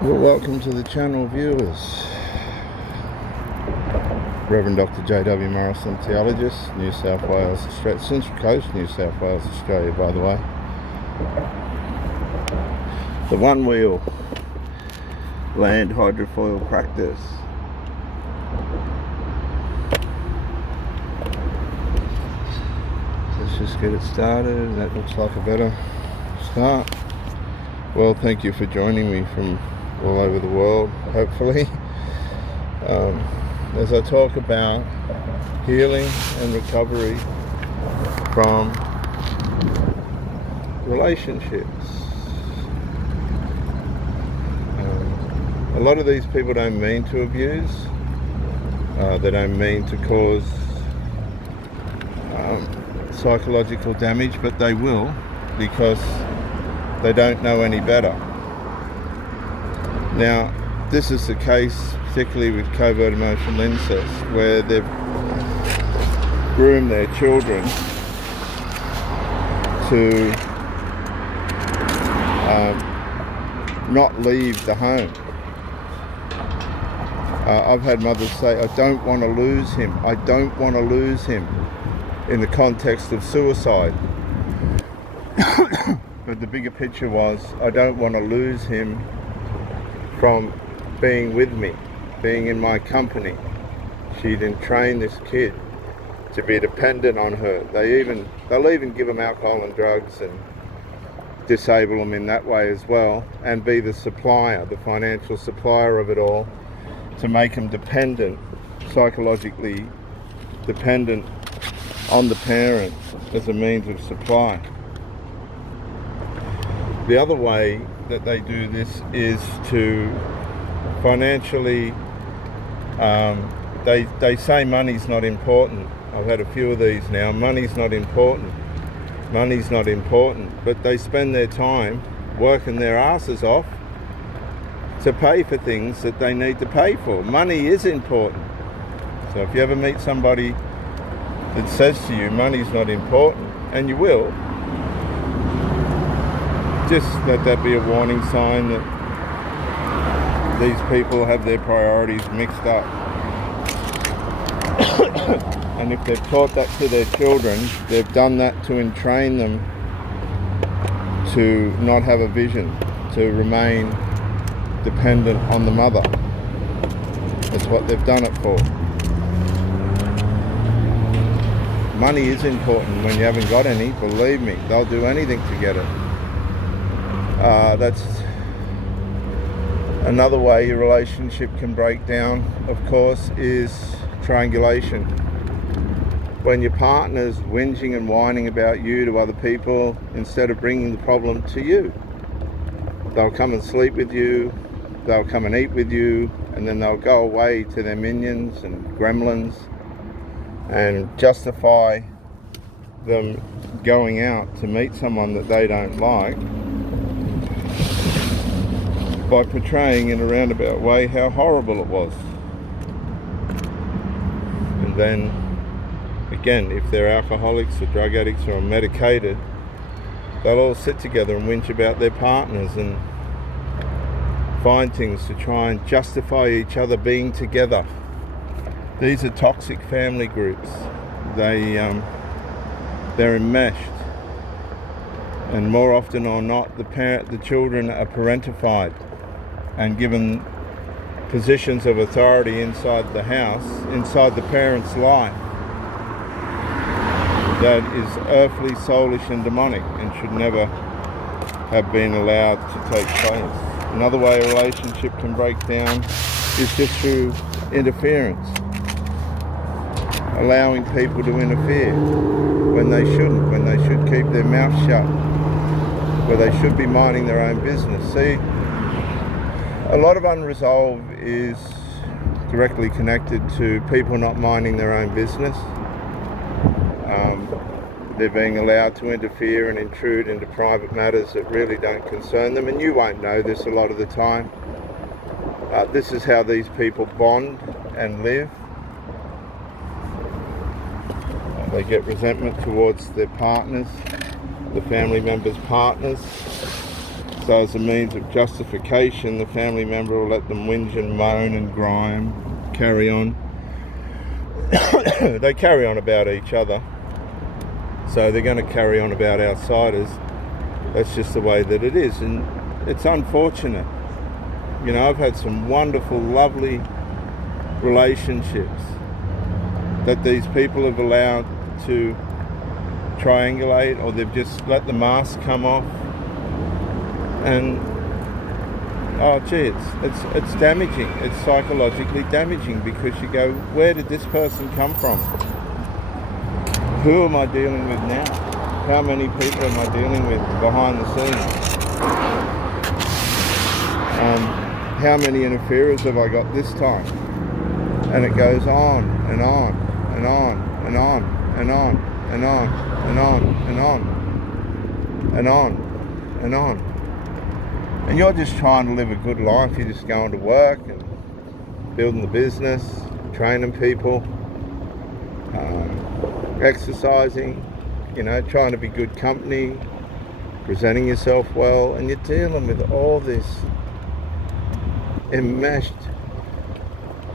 Well, welcome to the channel, viewers. Reverend Dr. J.W. Morrison, theologist, New South Wales, Australia, Central Coast, New South Wales, Australia, by the way. The one wheel land hydrofoil practice. Let's just get it started. That looks like a better start. Well, thank you for joining me from all over the world, hopefully, as I talk about healing and recovery from relationships. A lot of these people don't mean to abuse, they don't mean to cause psychological damage, but they will, because they don't know any better. Now, this is the case particularly with covert emotional incest, where they've groomed their children to not leave the home. I've had mothers say, I don't want to lose him, I don't want to lose him, in the context of suicide. But the bigger picture was, I don't want to lose him from being with me, being in my company. She didn't train this kid to be dependent on her. They'll even give them alcohol and drugs and disable them in that way as well, and be the supplier, the financial supplier of it all, to make them dependent, psychologically dependent on the parent as a means of supply. The other way that they do this is to financially, they say money's not important. I've had a few of these now. Money's not important, but they spend their time working their asses off to pay for things that they need to pay for. Money is important. So if you ever meet somebody that says to you money's not important, and you will, just let that be a warning sign that these people have their priorities mixed up. And if they've taught that to their children, they've done that to entrain them to not have a vision, to remain dependent on the mother. That's what they've done it for. Money is important when you haven't got any. Believe me, they'll do anything to get it. That's another way your relationship can break down, of course, is triangulation. When your partner's whinging and whining about you to other people instead of bringing the problem to you. They'll come and sleep with you, they'll come and eat with you, and then they'll go away to their minions and gremlins and justify them going out to meet someone that they don't like by portraying in a roundabout way how horrible it was. And then again, if they're alcoholics or drug addicts or medicated, they'll all sit together and whinge about their partners and find things to try and justify each other being together. These are toxic family groups. They're enmeshed, and more often or not, the children are parentified and given positions of authority inside the house, inside the parent's life, that is earthly, soulish and demonic, and should never have been allowed to take place. Another way a relationship can break down is just through interference. Allowing people to interfere when they shouldn't, when they should keep their mouth shut, where they should be minding their own business. See, a lot of unresolved is directly connected to people not minding their own business. They're being allowed to interfere and intrude into private matters that really don't concern them, and you won't know this a lot of the time. This is how these people bond and live. They get resentment towards their partners, the family members' partners, So as a means of justification, the family member will let them whinge and moan and grime, carry on. They carry on about each other, so they're going to carry on about outsiders. That's just the way that it is, and it's unfortunate. You know, I've had some wonderful, lovely relationships that these people have allowed to triangulate, or they've just let the mask come off, and oh gee, it's damaging. It's psychologically damaging, because you go, where did this person come from? Who am I dealing with now? How many people am I dealing with behind the scenes? How many interferers have I got this time? And it goes on and on and on and on and on and on and on and on and on and on. And you're just trying to live a good life. You're just going to work and building the business, training people, exercising, you know, trying to be good company, presenting yourself well, and you're dealing with all this enmeshed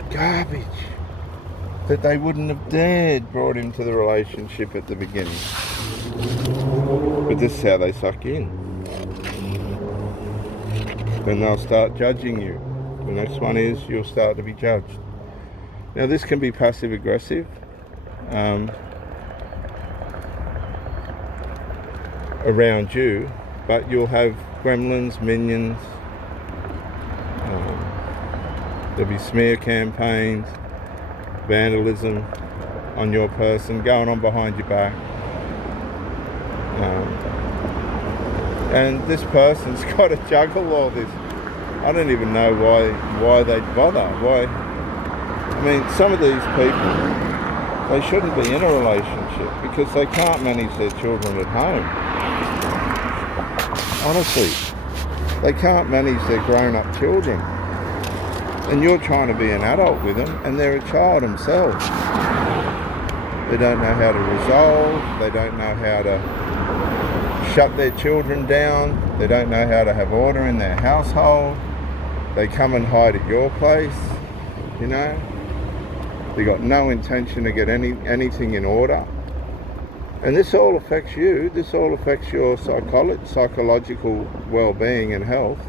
garbage that they wouldn't have dared brought into the relationship at the beginning. But this is how they suck you in. Then they'll start judging you. The next one is you'll start to be judged. Now this can be passive aggressive. Around you, but you'll have gremlins, minions, there'll be smear campaigns, vandalism on your person, going on behind your back. And this person's got to juggle all this. I don't even know why they'd bother. Why? I mean, some of these people, they shouldn't be in a relationship because they can't manage their children at home. Honestly, they can't manage their grown-up children. And you're trying to be an adult with them, and they're a child themselves. They don't know how to resolve. They don't know how to shut their children down. They don't know how to have order in their household. They come and hide at your place, you know. They got no intention to get anything in order. And this all affects you. This all affects your psychological well-being and health.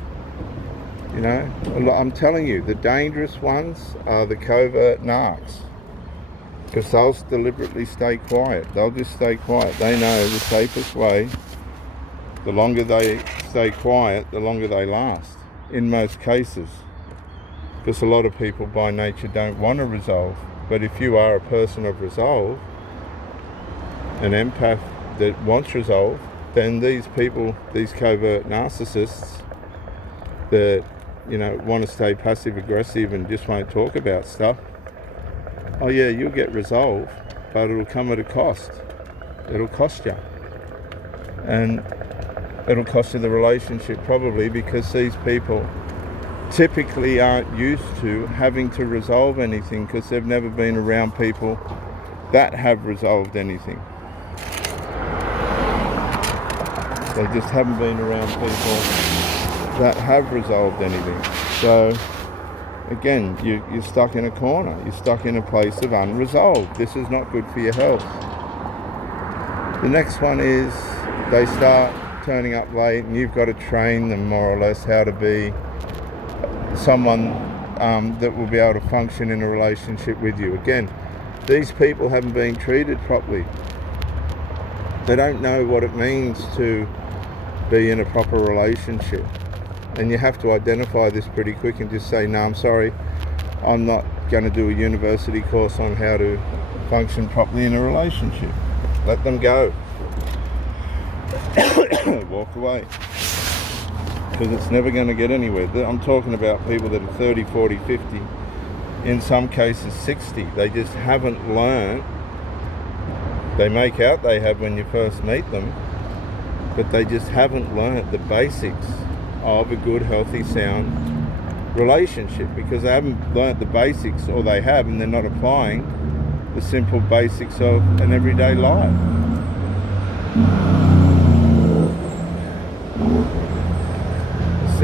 You know, I'm telling you, the dangerous ones are the covert narcs, because they'll deliberately stay quiet. They'll just stay quiet. They know the safest way. The longer they stay quiet, the longer they last, in most cases. Because a lot of people by nature don't want to resolve. But if you are a person of resolve, an empath that wants resolve, then these people, these covert narcissists that, you know, want to stay passive aggressive and just won't talk about stuff, oh yeah, you'll get resolve, but it'll come at a cost. It'll cost you. And it'll cost you the relationship probably, because these people typically aren't used to having to resolve anything, because they've never been around people that have resolved anything. They just haven't been around people that have resolved anything. So again, you're stuck in a corner. You're stuck in a place of unresolved. This is not good for your health. The next one is they start turning up late, and you've got to train them more or less how to be someone that will be able to function in a relationship with you. Again, these people haven't been treated properly. They don't know what it means to be in a proper relationship. And you have to identify this pretty quick and just say, no, I'm sorry, I'm not going to do a university course on how to function properly in a relationship. Let them go. Walk away. Because it's never going to get anywhere. I'm talking about people that are 30, 40, 50, in some cases 60. They just haven't learned. They make out they have when you first meet them, but they just haven't learned the basics of a good, healthy, sound relationship, because they haven't learnt the basics, or they have and they're not applying the simple basics of an everyday life.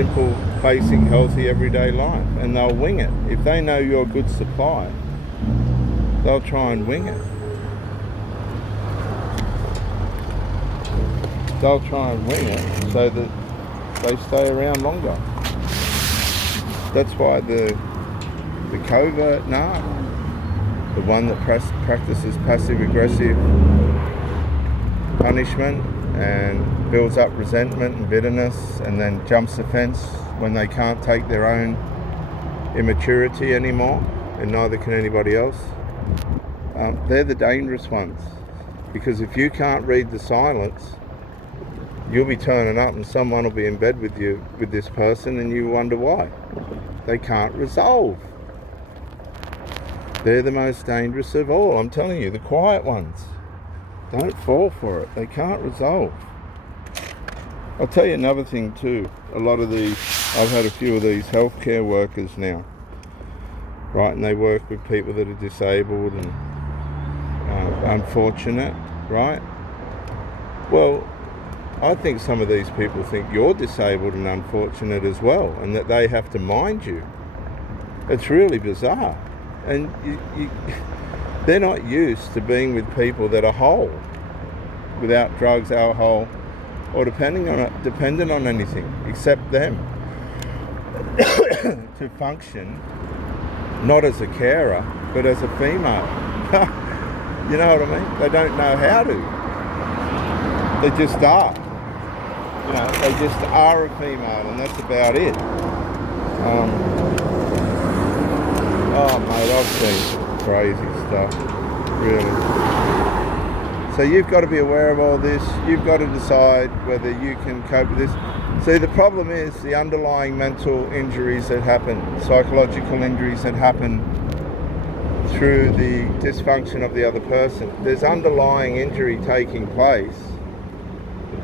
simple, basic, healthy, everyday life, and they'll wing it. If they know you're a good supply, they'll try and wing it. They'll try and wing it so that they stay around longer. That's why the covert narc, the one that practices passive-aggressive punishment and builds up resentment and bitterness, and then jumps the fence when they can't take their own immaturity anymore, and neither can anybody else. They're the dangerous ones, because if you can't read the silence, you'll be turning up and someone will be in bed with you, with this person, and you wonder why. They can't resolve. They're the most dangerous of all. I'm telling you, the quiet ones. Don't fall for it. They can't resolve. I'll tell you another thing too. A lot of these, I've had a few of these healthcare workers now, right? And they work with people that are disabled and unfortunate, right? Well, I think some of these people think you're disabled and unfortunate as well, and that they have to mind you. It's really bizarre. And they're not used to being with people that are whole, without drugs, alcohol, or dependent on anything except them, to function not as a carer but as a female. You know what I mean? They don't know how to. They just are. You know, they just are a female, and that's about it. Oh mate, I've seen crazy stuff, really. So you've got to be aware of all this. You've got to decide whether you can cope with this. See, the problem is the underlying mental injuries that happen, psychological injuries that happen through the dysfunction of the other person. There's underlying injury taking place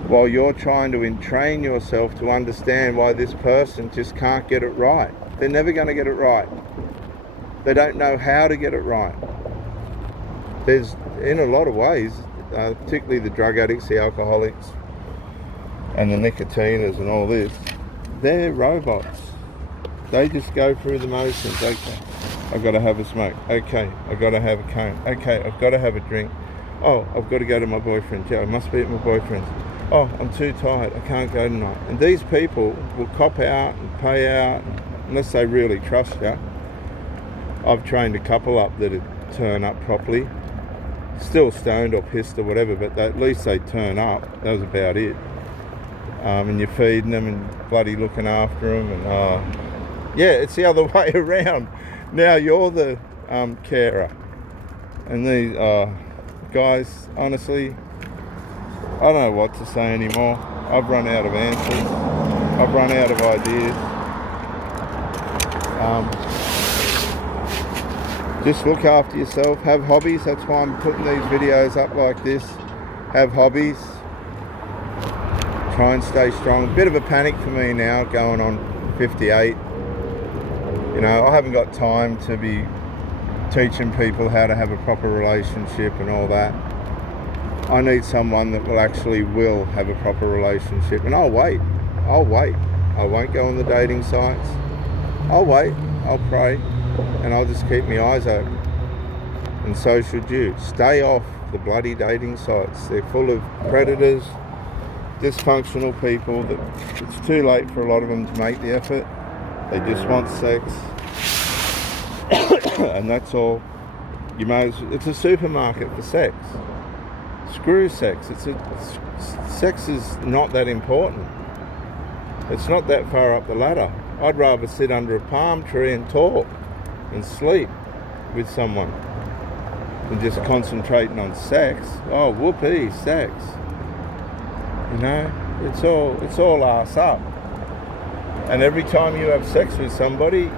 while you're trying to entrain yourself to understand why this person just can't get it right. They're never going to get it right. They don't know how to get it right. There's, in a lot of ways, particularly the drug addicts, the alcoholics, and the nicotiners and all this, they're robots. They just go through the motions. Okay, I've got to have a smoke. Okay, I've got to have a cone. Okay, I've got to have a drink. Oh, I've got to go to my boyfriend's. Yeah, I must be at my boyfriend's. Oh, I'm too tired. I can't go tonight. And these people will cop out and pay out unless they really trust you. I've trained a couple up that turn up properly, still stoned or pissed or whatever, but at least they turn up. That was about it. And you're feeding them and bloody looking after them, and yeah, it's the other way around. Now you're the carer, and these guys, honestly, I don't know what to say anymore. I've run out of answers. I've run out of ideas. Just look after yourself, have hobbies. That's why I'm putting these videos up like this. Have hobbies. Try and stay strong. Bit of a panic for me now, going on 58. You know, I haven't got time to be teaching people how to have a proper relationship and all that. I need someone that will have a proper relationship. And I'll wait. I won't go on the dating sites. I'll wait. I'll pray. And I'll just keep my eyes open. And so should you. Stay off the bloody dating sites. They're full of predators, dysfunctional people that it's too late for a lot of them to make the effort. They just want sex. And that's all. It's a supermarket for sex. Screw sex. Sex is not that important. It's not that far up the ladder. I'd rather sit under a palm tree and talk and sleep with someone than just concentrating on sex. Oh, whoopee, sex. You know, it's all ass up. And every time you have sex with somebody,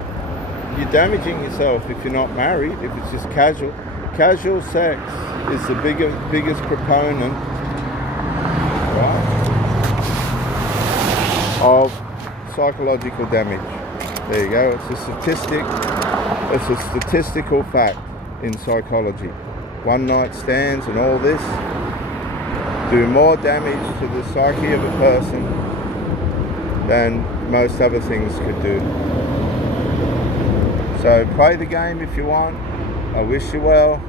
you're damaging yourself if you're not married, if it's just casual. Casual sex is the biggest proponent, right, of psychological damage. There you go. It's a statistic. It's a statistical fact in psychology. One night stands and all this do more damage to the psyche of a person than most other things could do. So play the game if you want. I wish you well.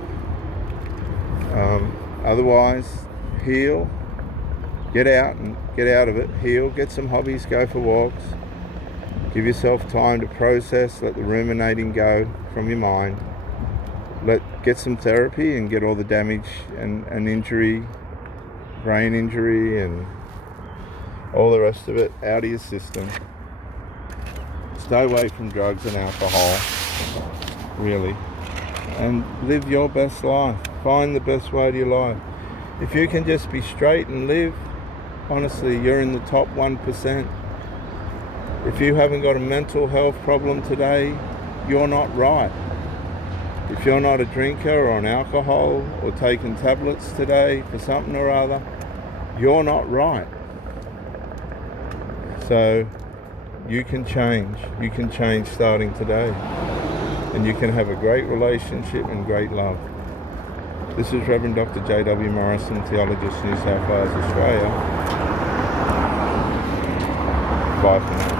Otherwise, heal. Get out of it. Heal. Get some hobbies. Go for walks. Give yourself time to process. Let the ruminating go from your mind. Get some therapy and get all the damage and injury, brain injury and all the rest of it out of your system. Stay away from drugs and alcohol, really, and live your best life. Find the best way to your life. If you can just be straight and live, honestly, you're in the top 1%. If you haven't got a mental health problem today, you're not right. If you're not a drinker or on alcohol or taking tablets today for something or other, you're not right. So you can change. You can change starting today. And you can have a great relationship and great love. This is Reverend Dr. J.W. Morrison, Theologist, New South Wales, Australia. Bye for now.